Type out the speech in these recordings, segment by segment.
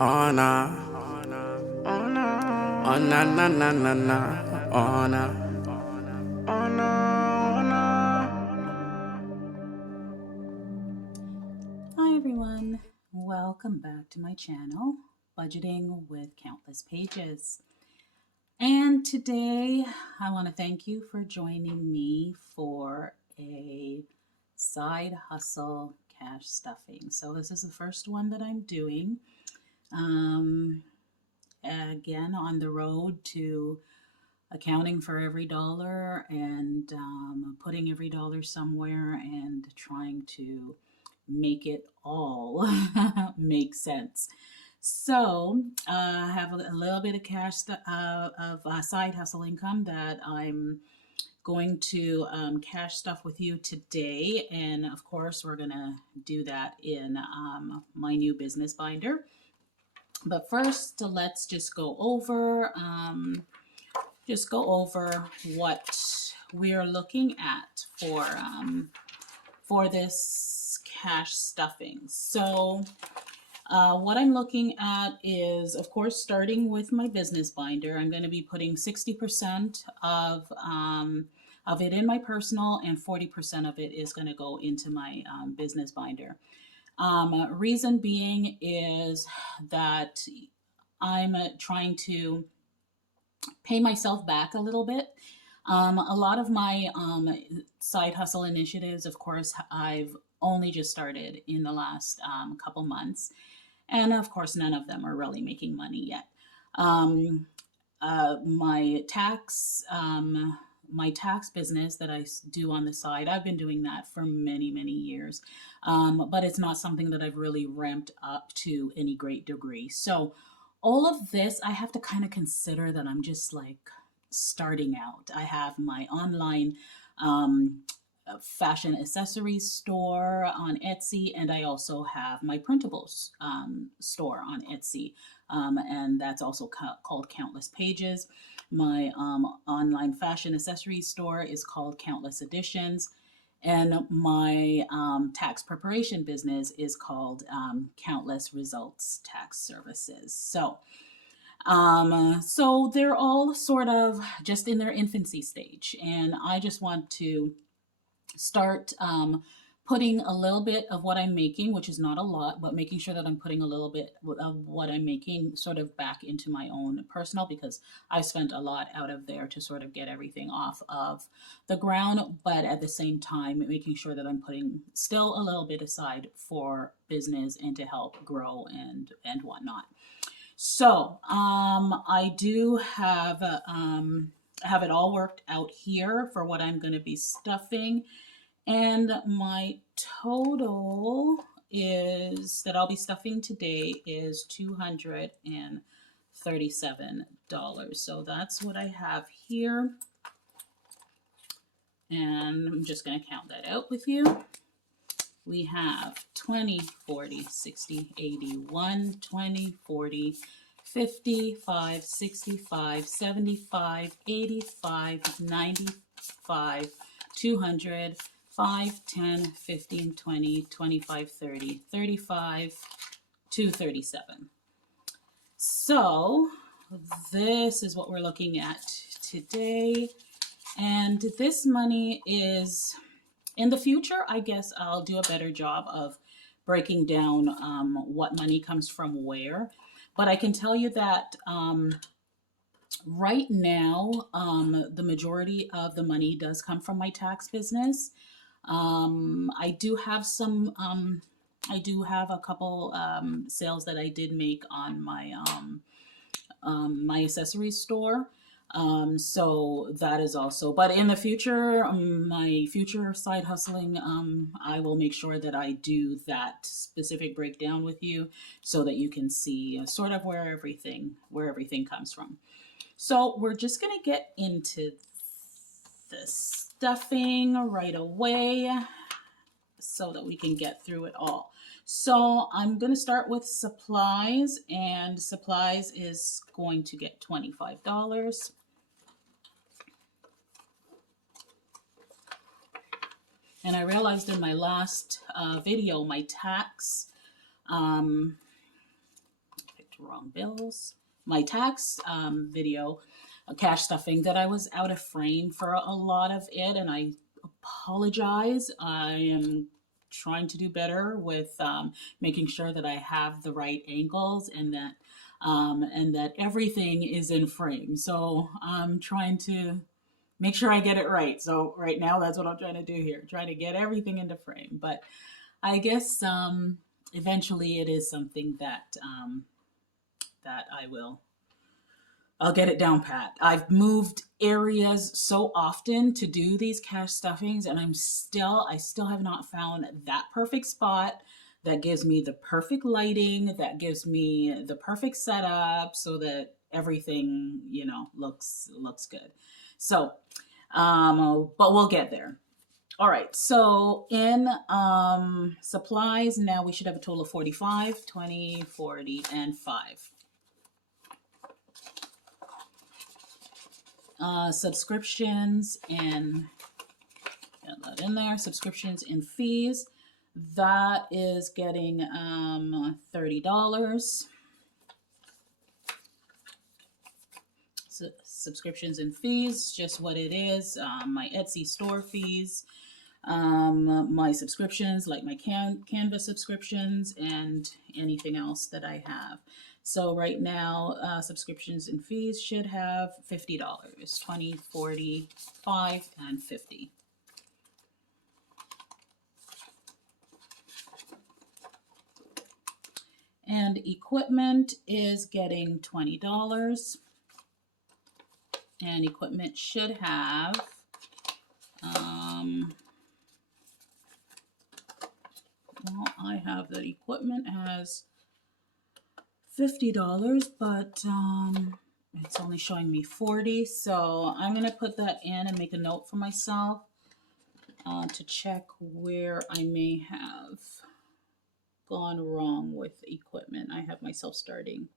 Oh nah, oh nah nah nah nah nah, oh nah, oh nah, oh nah. Hi everyone, welcome back to my channel, Budgeting with Countless Pages. And today I want to thank you for joining me for a side hustle cash stuffing. So this is the first one that I'm doing. Um, Again, on the road to accounting for every dollar and putting every dollar somewhere and trying to make it all make sense. So I have a little bit of side hustle income that I'm going to cash stuff with you today. And of course, we're going to do that in my new business binder. But first, let's just go over what we're looking at for this cash stuffing. So what I'm looking at is, of course, starting with my business binder. I'm going to be putting 60% of it in my personal, and 40% of it is going to go into my business binder. Reason being is that I'm trying to pay myself back a little bit. A lot of my side hustle initiatives, of course, I've only just started in the last couple months. And of course, none of them are really making money yet. Um, my tax business that I do on the side, I've been doing that for many years, but it's not something that I've really ramped up to any great degree. So all of this, I have to kind of consider that I'm just like starting out. I have my online um, fashion accessories store on Etsy, and I also have my printables store on Etsy, and that's also called Countless Pages. My online fashion accessories store is called Countless Editions, and my tax preparation business is called Countless Results Tax Services. So they're all sort of just in their infancy stage, and I just want to start putting a little bit of what I'm making, which is not a lot, but making sure that I'm putting a little bit of what I'm making sort of back into my own personal, because I spent a lot out of there to sort of get everything off of the ground, but at the same time, making sure that I'm putting still a little bit aside for business and to help grow and whatnot. So I do have it all worked out here for what I'm going to be stuffing. And my total is that I'll be stuffing today is $237. So that's what I have here. And I'm just going to count that out with you. We have 20, 40, 60, 81, 20, 40, 55, 65, 75, 85, 95, 200, 5, 10, 15, 20, 25, 30, 35, 237. So this is what we're looking at today. And this money is, in the future, I guess I'll do a better job of breaking down what money comes from where. But I can tell you that right now, the majority of the money does come from my tax business. I do have I do have a couple sales that I did make on my accessories store. So that is also, but in the future, my future side hustling, I will make sure that I do that specific breakdown with you so that you can see sort of where everything comes from. So we're just going to get into the stuffing right away so that we can get through it all. So I'm going to start with supplies, and supplies is going to get $25. And I realized in my last video, my tax, pick wrong bills. My tax video, cash stuffing, that I was out of frame for a lot of it, and I apologize. I am trying to do better with making sure that I have the right angles and that everything is in frame. So I'm trying to make sure I get it right. So right now, that's what I'm trying to do here, trying to get everything into frame. But I guess eventually it is something that that I'll get it down pat. I've moved areas so often to do these cash stuffings, and I still have not found that perfect spot that gives me the perfect lighting, that gives me the perfect setup, so that everything, looks good. So, but we'll get there. All right, so in supplies, now we should have a total of 45, 20, 40, and 5. Subscriptions and get that in there. Subscriptions and fees. That is getting $30. So subscriptions and fees, just what it is. My Etsy store fees, my subscriptions, like my Canva subscriptions, and anything else that I have. So right now, subscriptions and fees should have $50, 20, 40, 5, and 50. And equipment is getting $20. And equipment should have, well, I have that equipment has $50, but it's only showing me 40. So I'm going to put that in and make a note for myself to check where I may have gone wrong with equipment. I have myself starting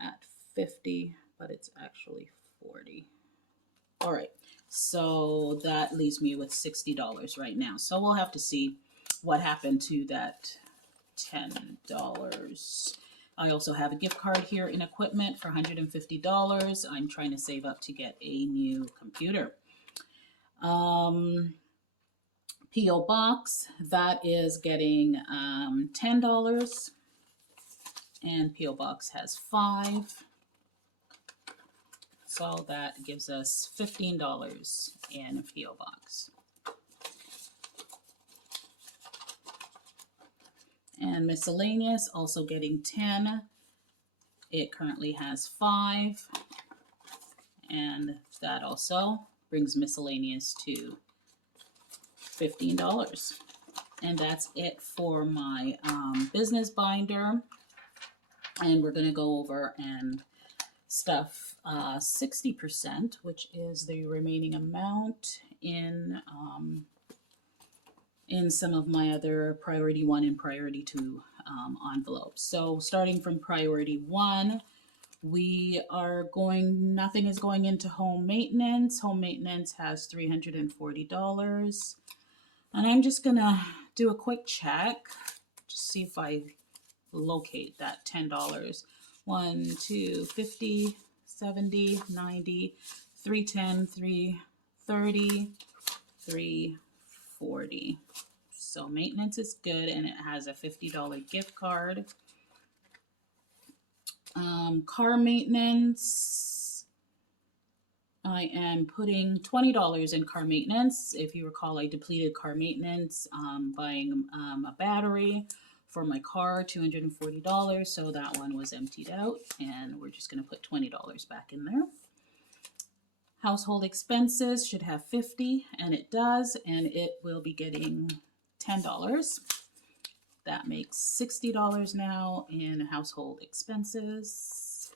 at 50, but it's actually 40. All right, so that leaves me with $60 right now. So we'll have to see what happened to that $10. I also have a gift card here in equipment for $150. I'm trying to save up to get a new computer. P.O. Box, that is getting $10. And P.O. Box has 5. So that gives us $15 in P.O. Box. And miscellaneous, also getting 10. It currently has 5. And that also brings miscellaneous to $15. And that's it for my business binder. And we're going to go over and stuff 60%, which is the remaining amount in some of my other priority 1 and priority 2 envelopes. So starting from priority 1, nothing is going into home maintenance. Home maintenance has $340. And I'm just gonna do a quick check, just see if I locate that $10. 1, 2, 50, 70, 90, 310, 330, 340. So maintenance is good, and it has a $50 gift card. Car maintenance, I am putting $20 in car maintenance. If you recall, I depleted car maintenance, buying a battery for my car, $240. So that one was emptied out, and we're just going to put $20 back in there. Household expenses should have 50, and it does, and it will be getting $10. That makes $60 now in household expenses.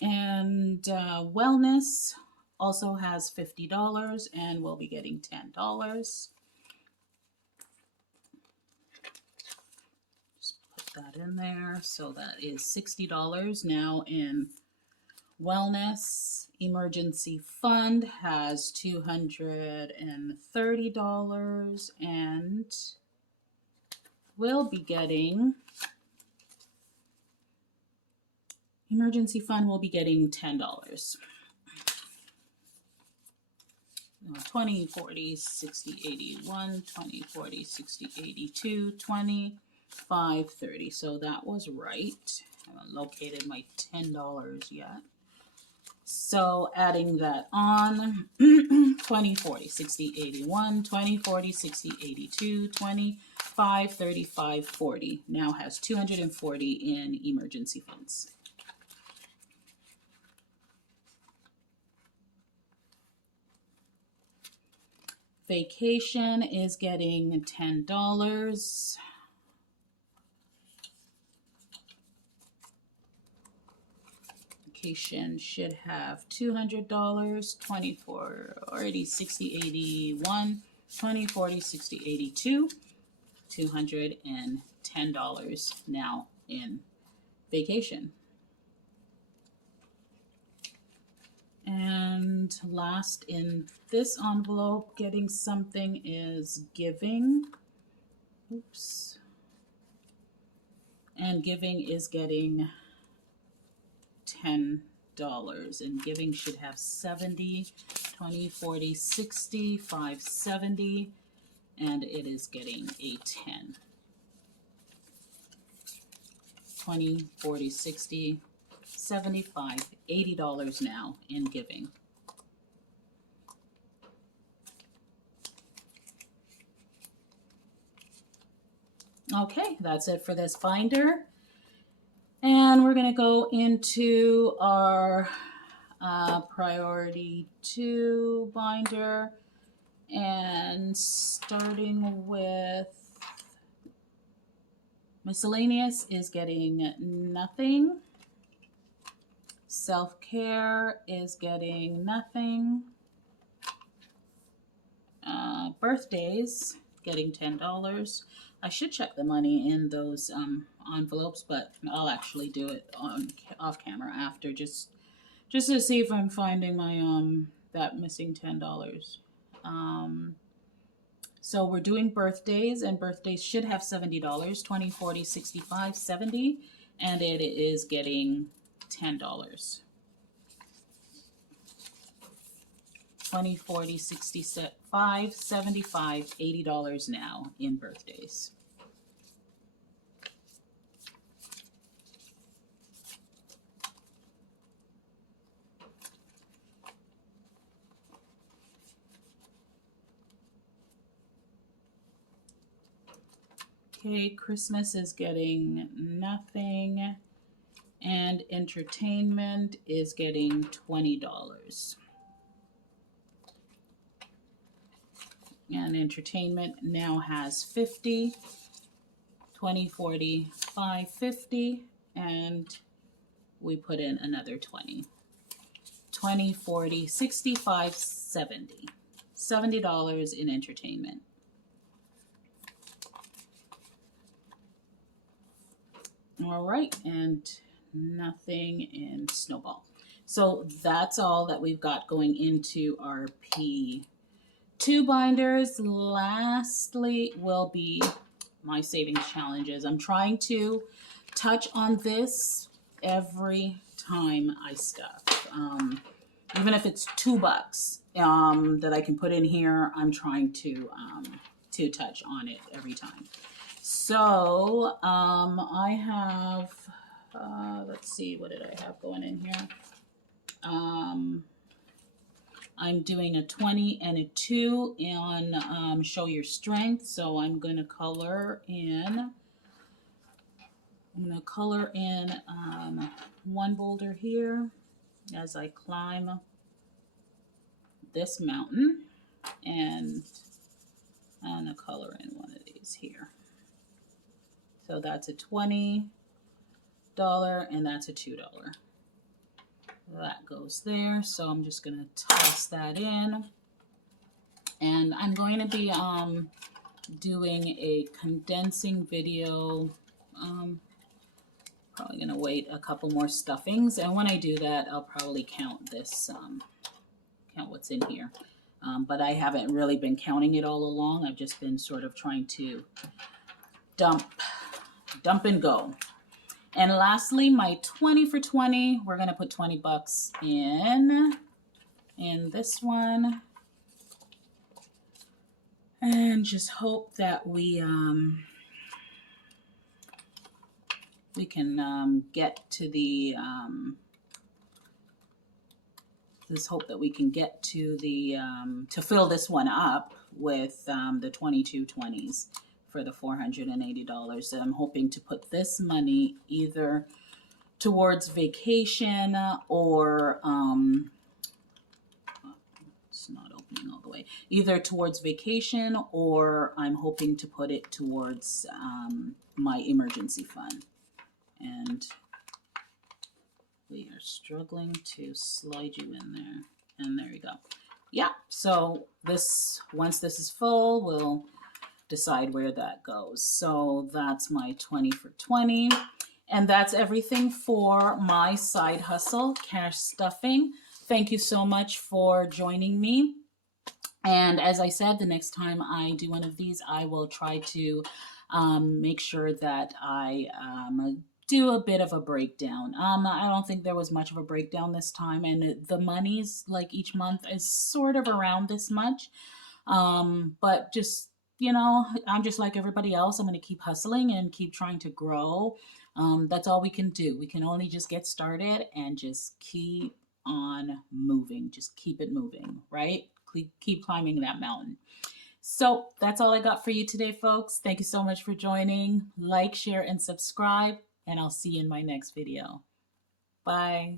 And wellness also has $50 and we'll be getting $10. Just put that in there. So that is $60 now in Wellness Emergency Fund has $230 and will be getting, Emergency Fund will be getting $10. 20, 40, 60, 81, 20, 40, 60, 82, 20, 5, 30. So that was right. I haven't located my $10 yet. So adding that on, 20, 40, 60, 81, 20, 40, 60, 82, 20, 5, 35, 40. Now has 240 in emergency funds. Vacation is getting $10. Vacation should have $200. 24, already 60, 81, 20, 40, 60, 82. $210 now in vacation. And last in this envelope, getting something is giving. Oops. And giving is getting $10. And giving should have 70, 20, 40, 60, 5, 70. And it is getting a 10. 20, 40, 60, 75, $80 now in giving. Okay, that's it for this binder. And we're going to go into our priority 2 binder, and starting with miscellaneous is getting nothing. Self-care is getting nothing. Birthdays getting $10. I should check the money in those envelopes, but I'll actually do it off camera after, just to see if I'm finding my that missing $10. So we're doing birthdays, and birthdays should have $70. 20, 40, 65, 70, and it is getting $10. 20, 40, 65, 75, $80 now in birthdays. Okay, Christmas is getting nothing, and entertainment is getting $20. And entertainment now has 50, 20, 40, 5, 50, and we put in another 20. 20, 40, 65, 70. $70 in entertainment. All right, and nothing in Snowball. So that's all that we've got going into our P2 binders. Lastly will be my savings challenges. I'm trying to touch on this every time I stuff. Even if it's $2 that I can put in here, I'm trying to touch on it every time. So I have, let's see, what did I have going in here? I'm doing a 20 and a 2 on Show Your Strength. So I'm going to color in, one boulder here as I climb this mountain, and I'm going to color in one of these here. So that's a $20 and that's a $2. That goes there. So I'm just going to toss that in. And I'm going to be doing a condensing video Probably gonna wait a couple more stuffings, and when I do that, I'll probably count this, count what's in here. But I haven't really been counting it all along. I've just been sort of trying to dump and go. And lastly, my 20 for 20, we're gonna put 20 bucks in this one. And just hope that we can get to the, let's hope that we can get to the, to fill this one up with the 22 20s for the $480. So I'm hoping to put this money either towards vacation or, it's not opening all the way, either towards vacation or I'm hoping to put it towards my emergency fund. And we are struggling to slide you in there. And there you go. Yeah, so this, once this is full, we'll decide where that goes. So that's my 20 for 20. And that's everything for my side hustle, cash stuffing. Thank you so much for joining me. And as I said, the next time I do one of these, I will try to make sure that I do a bit of a breakdown. I don't think there was much of a breakdown this time, and the monies, like each month, is sort of around this much. But just, you know, I'm just like everybody else. I'm going to keep hustling and keep trying to grow. That's all we can do. We can only just get started and just keep on moving. Just keep it moving, right? Keep climbing that mountain. So that's all I got for you today, folks. Thank you so much for joining. Like, share, and subscribe, and I'll see you in my next video. Bye.